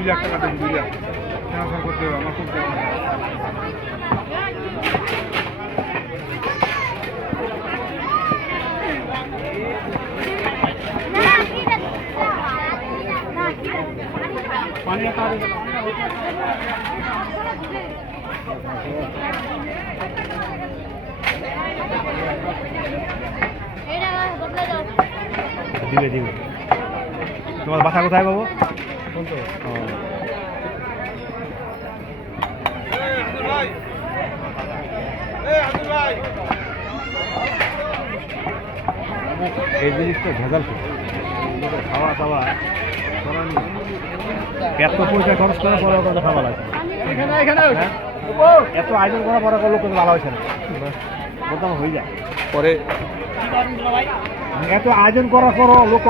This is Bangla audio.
2 লাখ টাকা দেন 2 লাখ ট্রান্সফার করতে হবে আমার খুব দরকার। পানি রাখা হবে দিবে দিবে। তোমার বাসা কোথায় বাবু? এই জিনিসটা ভেজাল খাওয়া দাওয়া এত পয়সা খরচ করার পরে ওটা খাওয়া লাগে। এত আয়োজন করার পরে লোক ভালো হয়েছে না বলতাম হয়ে যায় পরে এত আয়োজন করার পরও লোক